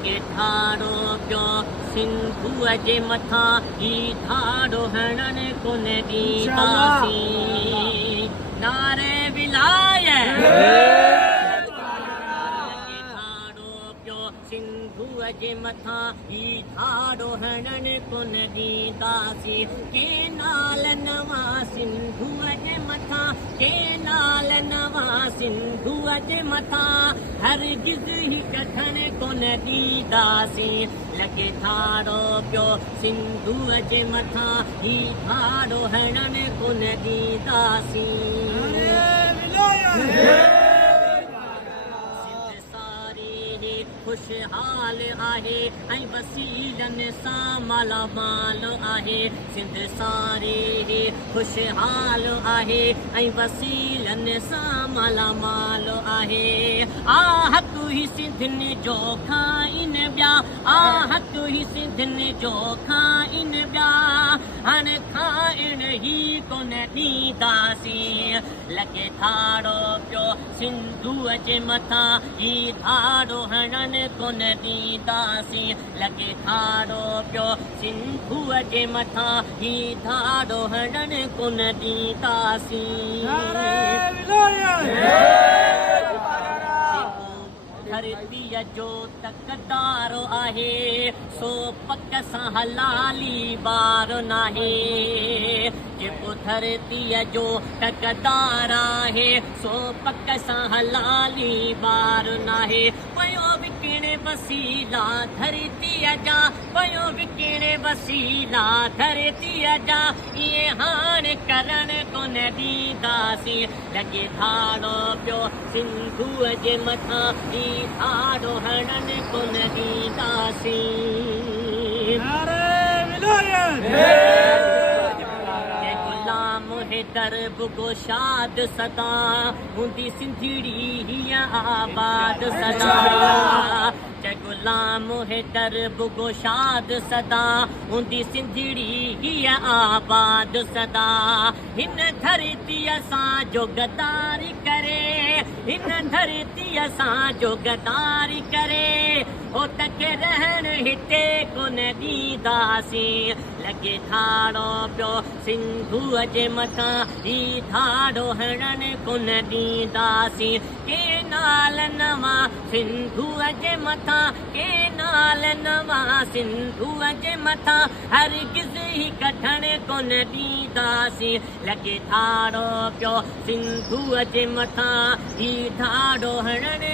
लगे ठाड़ो पियो सिंधुअ जे मथां ही ठाड़ो हणन कोन ॾींदासीं नारे विलायत सिंधुअ जे मथां ही ठाड़ो हणन कोन ॾींदासीं के नाल नवां सिंधुअ जे मथां के नाल नवां सिंधुअ जे मथां हरगिज़ ही कढण कोन ॾींदासीं लॻे ठाड़ो पियो सिंधुअ जे मथां ही ठाड़ो हणन कोन ॾींदासीं खुशहाल आहे ऐं वसीलनि सां मालामाल आहे सिंध सारे खुशहाल आहे ऐं वसीलनि सां मालामाल आहे आहत ही सिंधियुनि जो खाइन ॿिया आहत ही सिंधियुनि जो खाइन ॿिया हाणे खाइण ही कोन ॾींदासीं लॻे ठाड़ो पियो सिंधुअ जे मथां ही ठाड़ो हणन कोन ॾींदासीं लॻे ठाड़ो पियो सिंधुअ जे मथां ही ठाड़ो हणन कोन ॾींदासीं धरतीअ जो तकदारो आहे सो पक सां हलाली बार नाहे जेको धरतीअ जो तकदार आहे सो पक सां हलाली बार नाहे पयो विकिणे वसीला धरतीअ जा पयो विकिणे वसीला धरतीअ जा इहे हाणे करण कोन ॾींदासीं लॻे ठाड़ो पियो सिंधुअ जे मथां ही ठाड़ो हणन कोन ॾींदासीं गुलाम हैदर बुगो शाद सदा हूंदी सिंधड़ी हीअ आबाद सदा जय गुलाम हैदर बुगो शाद सदा हूंदी सिंधड़ी हीअ आबाद सदा हिन धरतीअ सां जो गदारी करे हिन धरतीअ सां जो गदारी करे हो तके रहण हिते कोन ॾींदासीं लॻे ठाड़ो पियो सिंधुअ जे मथां ही ठाड़ो हणन कोन ॾींदासीं के नाल नवां सिंधुअ जे मथां के नाल नवां सिंधुअ जे मथां हरगिज़ ही कढण कोन ॾींदासीं लॻे ठाड़ो पियो सिंधुअ जे मथां ही ठाड़ो हणन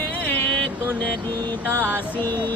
कोन ॾींदासीं